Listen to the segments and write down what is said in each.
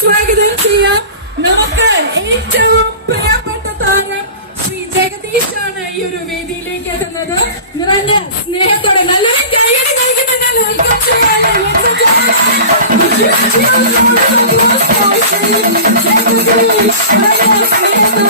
സ്വാഗതം ചെയ്യാം. നമുക്ക് ഏറ്റവും പ്രിയപ്പെട്ട താരം ശ്രീ ജഗദീഷാണ് ഈ ഒരു വേദിയിലേക്ക് എത്തുന്നത്. നിറഞ്ഞ സ്നേഹത്തോടെ നല്ലൊരു കൈയ്യടി നൽകുന്നുണ്ട്. വെൽക്കം ചെയ്യാം. ജഗദീഷ് സ്നേഹത്തോടെ സ്വാഗതം ചെയ്യുന്നു.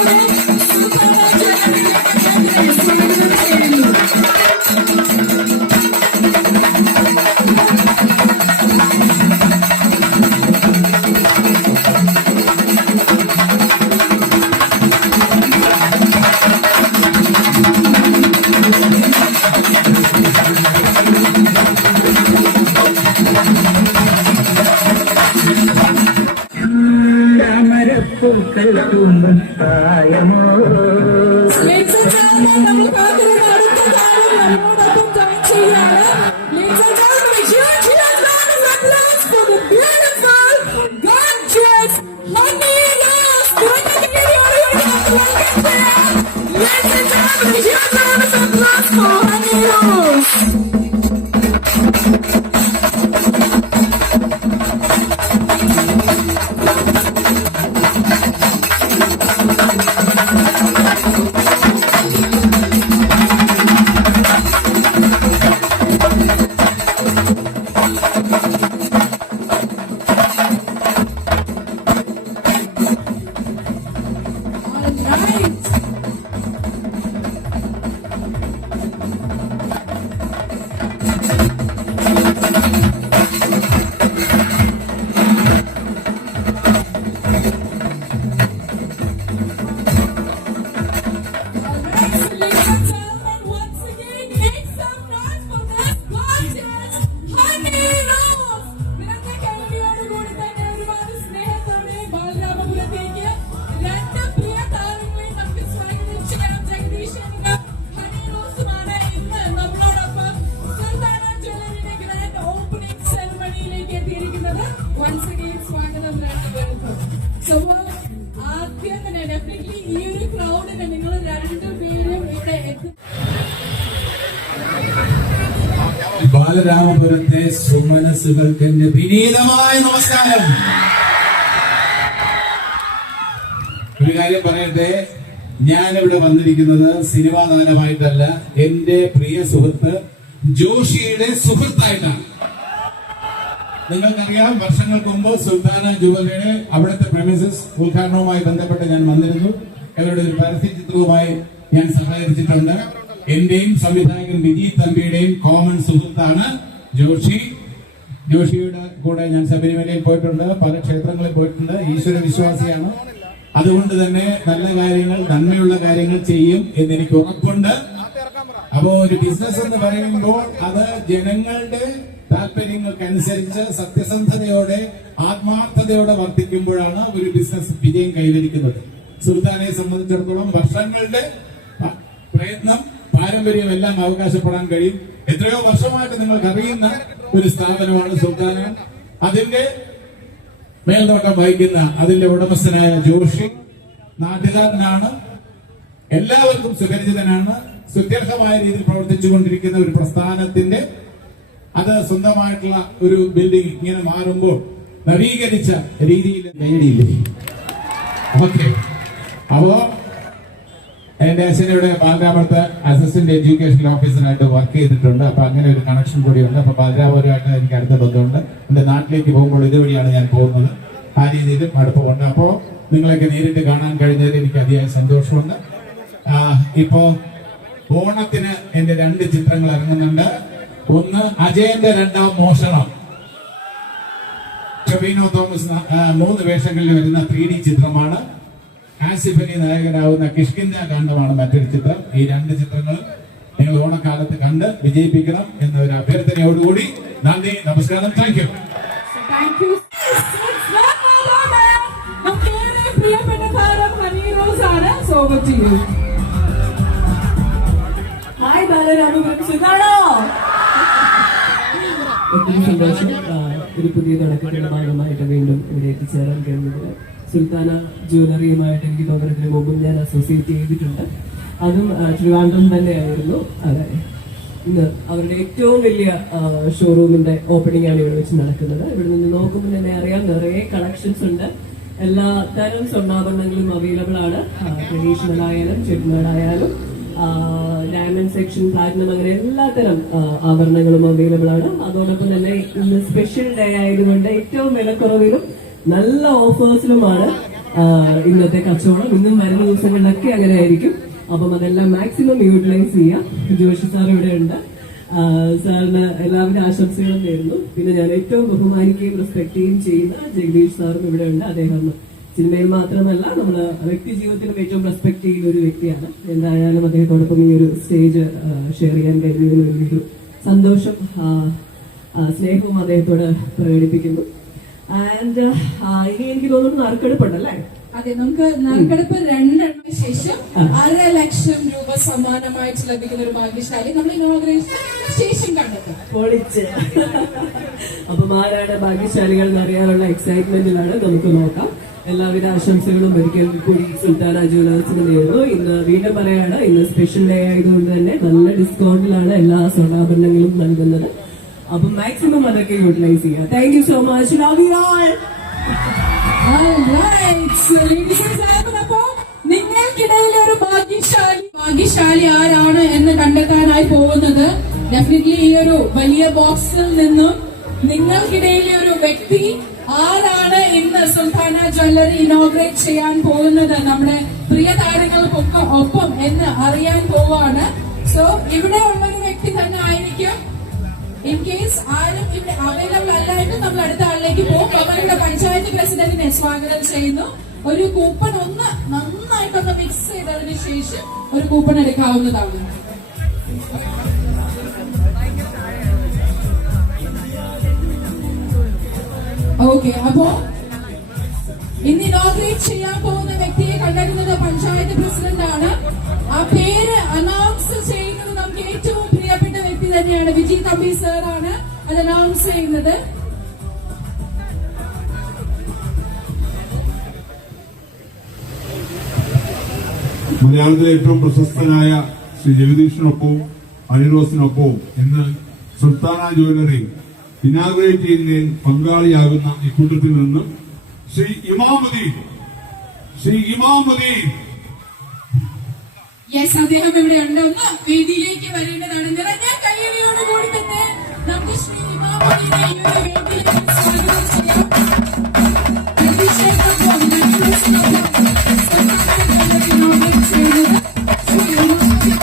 പൂക്കൾ തുമ്പം പ്രായമോ ബാലരാമപുരത്തെ സുമനസുകൾക്ക് എന്റെ വിനീതമായ നമസ്കാരം. ഒരു കാര്യം പറയട്ടെ, ഞാനിവിടെ വന്നിരിക്കുന്നത് സിനിമാ താരമായിട്ടല്ല, എന്റെ പ്രിയ സുഹൃത്ത് ജോഷിയുടെ സുഹൃത്തായിട്ടാണ്. നിങ്ങൾക്കറിയാം, വർഷങ്ങൾക്ക് മുമ്പ് സുൽത്താന ജുവലറിയുടെ അവിടുത്തെ പ്രമിസസ് ഉദ്ഘാടനവുമായി ബന്ധപ്പെട്ട് ഞാൻ വന്നിരുന്നു. അവരുടെ ഒരു പരസ്യ ചിത്രവുമായി ഞാൻ സഹകരിച്ചിട്ടുണ്ട്. എന്റെയും സംവിധായകൻ വിജി തമ്പിയുടെയും കോമൺ സുഹൃത്താണ് ജോഷി. ജോഷിയുടെ കൂടെ ഞാൻ ശബരിമലയിൽ പോയിട്ടുണ്ട്, പല ക്ഷേത്രങ്ങളിൽ പോയിട്ടുണ്ട്. ഈശ്വര വിശ്വാസിയാണ്. അതുകൊണ്ട് തന്നെ നല്ല കാര്യങ്ങൾ, നന്മയുള്ള കാര്യങ്ങൾ ചെയ്യും എന്നെനിക്ക് ഉറപ്പുണ്ട്. അപ്പോ ഒരു ബിസിനസ് എന്ന് പറയുമ്പോൾ അത് ജനങ്ങളുടെ താല്പര്യങ്ങൾക്കനുസരിച്ച് സത്യസന്ധതയോടെ ആത്മാർത്ഥതയോടെ വർത്തിക്കുമ്പോഴാണ് ഒരു ബിസിനസ് വിജയം കൈവരിക്കുന്നത്. സുൽത്താനെ സംബന്ധിച്ചിടത്തോളം വർഷങ്ങളുടെ പ്രയത്നം, പാരമ്പര്യം എല്ലാം അവകാശപ്പെടാൻ കഴിയും. എത്രയോ വർഷമായിട്ട് നിങ്ങൾക്ക് അറിയുന്ന ഒരു സ്ഥാപനമാണ് സുൽത്താന. അതിന്റെ മേൽനോട്ടം വഹിക്കുന്ന അതിന്റെ ഉടമസ്ഥനായ ജോഷി നാട്ടുകാരനാണ്, എല്ലാവർക്കും സുപരിചിതനാണ്. സുത്യർഹമായ രീതിയിൽ പ്രവർത്തിച്ചുകൊണ്ടിരിക്കുന്ന ഒരു പ്രസ്ഥാനത്തിന്റെ അത് സ്വന്തമായിട്ടുള്ള ഒരു ബിൽഡിംഗ് ഇങ്ങനെ മാറുമ്പോൾ നവീകരിച്ച രീതിയിൽ നേടിയില്ലേ. ഓക്കെ, അപ്പോ എന്റെ അച്ഛനിവിടെ ബാലരാമപുരത്ത് അസിസ്റ്റന്റ് എഡ്യൂക്കേഷൻ ഓഫീസറായിട്ട് വർക്ക് ചെയ്തിട്ടുണ്ട്. അപ്പൊ അങ്ങനെ ഒരു കണക്ഷൻ കൂടിയുണ്ട്. അപ്പൊ ബാലരാമപുരമായിട്ട് എനിക്ക് അടുത്ത ബന്ധമുണ്ട്. എന്റെ നാട്ടിലേക്ക് പോകുമ്പോൾ ഇതുവഴിയാണ് ഞാൻ പോകുന്നത്. ആ രീതിയിലും അടുപ്പമുണ്ട്. അപ്പോ നിങ്ങളൊക്കെ നേരിട്ട് കാണാൻ കഴിഞ്ഞതിൽ എനിക്ക് അതിയായ സന്തോഷമുണ്ട്. ഇപ്പോ ഓണത്തിന് എന്റെ 2 ചിത്രങ്ങൾ ഇറങ്ങുന്നുണ്ട്. ഒന്ന് അജയന്റെ 2ാം മോഷണം, ടൊവിനോ തോമസ് 3 വേഷങ്ങളിൽ വരുന്ന 3D ചിത്രമാണ്. ആസിഫ് അലി നായകനാവുന്ന കിഷ്കിന്ധ കാണ്ഡമാണ് മറ്റൊരു ചിത്രം. ഈ 2 ചിത്രങ്ങളും നിങ്ങൾ ഓണക്കാലത്ത് കണ്ട് വിജയിപ്പിക്കണം എന്ന ഒരു അഭ്യർത്ഥനയോടുകൂടി നന്ദി, നമസ്കാരം. Thank you. പ്രിയപ്പെട്ട താരം ഹണി റോസ് ആണ്. ഹായ് ബാലരാമപുരം, സുഖാണോ? ഒത്തിരി സന്തോഷം. ഒരു പുതിയ തുടക്കത്തിന്റെ ഭാഗമായിട്ട് വീണ്ടും ഇവിടെ എത്തിച്ചേരാൻ കഴിഞ്ഞത്. സുൽത്താന ജ്വല്ലറിയുമായിട്ട് എനിക്ക് തോന്നുന്നതിന് മുമ്പും ഞാൻ അസോസിയേറ്റ് ചെയ്തിട്ടുണ്ട്. അതും ട്രിവാൻഡ്രം തന്നെയായിരുന്നു. അതെ, ഇന്ന് അവരുടെ ഏറ്റവും വലിയ ഷോറൂമിന്റെ ഓപ്പണിംഗ് ആണ് ഇവിടെ വെച്ച് നടക്കുന്നത്. ഇവിടെ നിന്ന് നോക്കുമ്പോൾ തന്നെ അറിയാം, നിറയെ കളക്ഷൻസ് ഉണ്ട്. എല്ലാ തരം സ്വർണ്ണാഭരണങ്ങളും അവൈലബിൾ ആണ്. ട്രഡീഷണൽ ആയാലും ചെട്ടിനാട് ആയാലും ഡയമണ്ട് സെക്ഷൻ, പ്ലാറ്റിനം, അങ്ങനെ എല്ലാ തരം ആഭരണങ്ങളും അവൈലബിൾ ആണ്. അതോടൊപ്പം തന്നെ ഇന്ന് സ്പെഷ്യൽ ഡേ ആയതുകൊണ്ട് ഏറ്റവും വിലക്കുറവിലും നല്ല ഓഫേഴ്സിലുമാണ് ഇന്നത്തെ കച്ചവടം. ഇന്നും വരുന്ന ദിവസങ്ങളിലൊക്കെ അങ്ങനെ ആയിരിക്കും. അപ്പം അതെല്ലാം മാക്സിമം യൂട്ടിലൈസ് ചെയ്യാം. ജോഷി സാർ ഇവിടെ ഉണ്ട്. സാറിന് എല്ലാവരുടെ ആശംസകളും നേരുന്നു. പിന്നെ ഞാൻ ഏറ്റവും ബഹുമാനിക്കുകയും റെസ്പെക്ട് ചെയ്യുകയും ചെയ്യുന്ന ജഗദീഷ് സാറും ഇവിടെ ഉണ്ട്. അദ്ദേഹം സിനിമയിൽ മാത്രമല്ല നമ്മുടെ വ്യക്തി ജീവിതത്തിലും ഏറ്റവും റെസ്പെക്ട് ചെയ്യുന്ന ഒരു വ്യക്തിയാണ്. എന്തായാലും അദ്ദേഹത്തോടൊപ്പം ഈ ഒരു സ്റ്റേജ് ഷെയർ ചെയ്യാൻ കഴിഞ്ഞതിന് വലിയൊരു സന്തോഷം, സ്നേഹവും അദ്ദേഹത്തോട് പ്രകടിപ്പിക്കുന്നു. ആൻഡ് ഇനി എനിക്ക് തോന്നുന്നു നറുക്കെടുപ്പുണ്ടല്ലേ? അതെ, നമുക്ക് നറുക്കെടുപ്പ് 2 എണ്ണത്തിന് ശേഷം 1.5 ലക്ഷം രൂപ സമ്മാനമായിട്ട് ലഭിക്കുന്ന ഒരു ഭാഗ്യശാലി നമ്മൾ ഇനോഗ്രേഷൻ സ്റ്റേഷൻ കണ്ടെത്തും. പൊളിച്ച്. അപ്പം ആരാണ് ഭാഗ്യശാലികൾ എന്നറിയാനുള്ള എക്സൈറ്റ്മെന്റിലാണ്. നമുക്ക് നോക്കാം. എല്ലാവിധ ആശംസകളും ഒരിക്കൽ കൂടി സുൽത്താന ജുവലേഴ്സിന് നേരുന്നു. ഇന്ന് വീണ്ടും പറയാണ്, ഇന്ന് സ്പെഷ്യൽ ഡേ ആയതുകൊണ്ട് തന്നെ നല്ല ഡിസ്കൗണ്ടിലാണ് എല്ലാ സ്വർണ്ണാഭരണങ്ങളും നൽകുന്നത്. അപ്പം മാക്സിമം അതൊക്കെ യൂട്ടിലൈസ് ചെയ്യുക. Thank you so much. Love you all. അപ്പോ നിങ്ങൾക്കിടയിലെ ഒരു ഭാഗ്യശാലി ആരാണ് എന്ന് കണ്ടെത്താനായി പോകുന്നത് ഡെഫിനറ്റ്ലി ഈ ഒരു വലിയ ബോക്സിൽ നിന്നും നിങ്ങൾക്കിടയിലെ ഒരു വ്യക്തി ആരാണ് ഇന്ന് സുൽത്താന ജ്വല്ലറി ഇനോഗ്രേറ്റ് ചെയ്യാൻ പോകുന്നത്, നമ്മുടെ പ്രിയ താരങ്ങൾക്കൊപ്പം എന്ന് അറിയാൻ പോവാണ്. സോ ഇവിടെ ഉള്ള ഒരു വ്യക്തി തന്നെ ആയിരിക്കും. ഇൻ കേസ് ആരും ഇവിടെ അവൈലബിൾ അല്ലായിട്ട് നമ്മൾ അടുത്ത ആളിലേക്ക് പോകും. നമ്മളുടെ പഞ്ചായത്ത് പ്രസിഡന്റിനെ സ്വാഗതം ചെയ്യുന്നു. ഒരു കൂപ്പൺ ഒന്ന് നന്നായിട്ടൊന്ന് മിക്സ് ചെയ്തതിന് ശേഷം ഒരു കൂപ്പൺ എടുക്കാവുന്നതാണ്. ഓക്കെ, അപ്പോ ഇന്ന് ഇനോഗ്രേറ്റ് ചെയ്യാൻ പോകുന്ന വ്യക്തിയെ കണ്ടെത്തുന്നത് പഞ്ചായത്ത് പ്രസിഡന്റ് ആണ്. ആ പേര് അനൗൺസ് ചെയ്യുന്നത് നമുക്ക് ഏറ്റവും പ്രിയപ്പെട്ട വ്യക്തി തന്നെയാണ്. വിജി തമ്പി സർ ആണ് അത് അനൗൺസ് ചെയ്യുന്നത്. മലയാളത്തിലെ ഏറ്റവും പ്രശസ്തനായ ശ്രീ ജഗദീഷിനൊപ്പവും അനിറോസിനൊപ്പവും ഇന്ന് സുൽത്താന ജ്വല്ലറി ഇനാഗുറേറ്റ് ചെയ്യുന്നതിൽ പങ്കാളിയാകുന്ന ഇക്കൂട്ടത്തിൽ നിന്നും ശ്രീ ഇമാമുദ്ദീൻ യെസ്, അദ്ദേഹം ഇവിടെ ഉണ്ട്. ഒന്ന് വേദിയിലേക്ക് വരേണ്ടതാണ്. നിറഞ്ഞ കയ്യടിയോടുകൂടി തന്നെ നമുക്ക് ശ്രീ ഇമാമുദ്ദീനെ ഈ ഒരു വേദിയിലേക്ക് സ്വാഗതം ചെയ്യാം. ഇനോഗ്രേറ്റ് ചെയ്യുന്നത് Shri Imamuddin.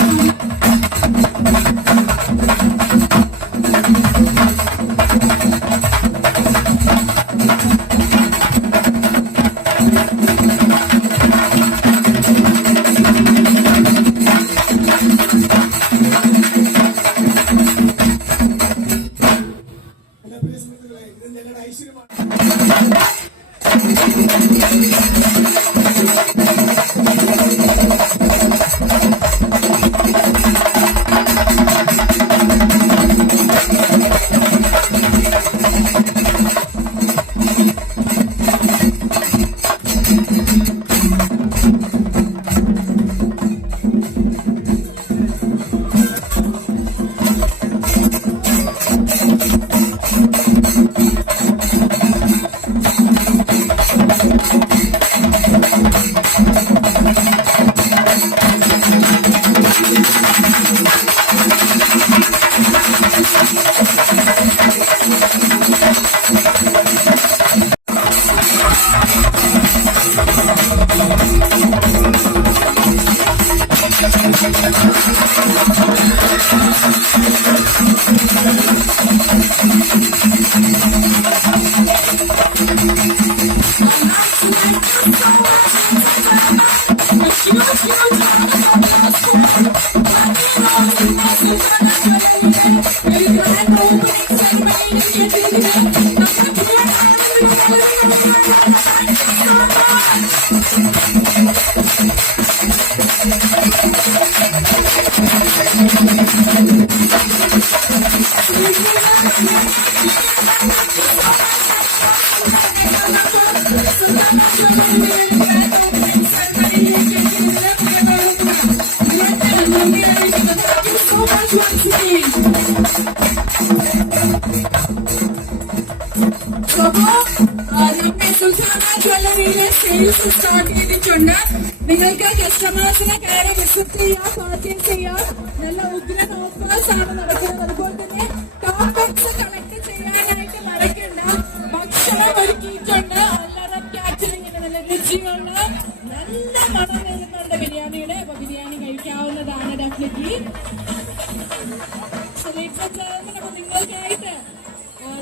Thank you so much. much once again. So, നമ്മുടെ സുൽത്താന ജ്വല്ലറിയിലെ സെയിൽസ് സ്റ്റാർട്ട് ചെയ്തിട്ടുണ്ട്. നിങ്ങൾക്ക് കസ്റ്റമേഴ്സിനെ കയറി വിസിറ്റ് ചെയ്യാം, പർച്ചേസ് ചെയ്യാം. നല്ല ഉഗ്രൻ ഓഫേഴ്സ് ആണ് നടക്കുന്നത്. അതുപോലെ തന്നെ ടോക്കൺസ് കളക്ട് ചെയ്യാനായിട്ട് മറക്കണ്ട. ഭക്ഷണം ഒരുക്കിയിട്ടുണ്ട്. അല്ലറ കാറ്ററിംഗിന് നല്ല രുചിയുള്ള നല്ല മണം വരുന്നുണ്ട് ബിരിയാണിയുടെ. അപ്പൊ ബിരിയാണി കഴിക്കാവുന്നതാണ് ഡെഫിനറ്റ്ലി. നിങ്ങൾക്കായിട്ട്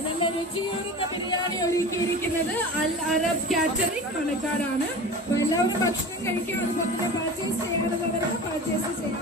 നല്ല രുചിയൂറുന്ന ബിരിയാണി ഒരുക്കിയിരിക്കുന്നത് അൽ അറബ് കാറ്ററിംഗ് പണക്കാരാണ്. അപ്പൊ എല്ലാവരും ഭക്ഷണം കഴിക്കാൻ അതുപോലെ തന്നെ പർച്ചേസ് ചെയ്യാനുള്ളവർക്ക് പർച്ചേസ് ചെയ്യാം.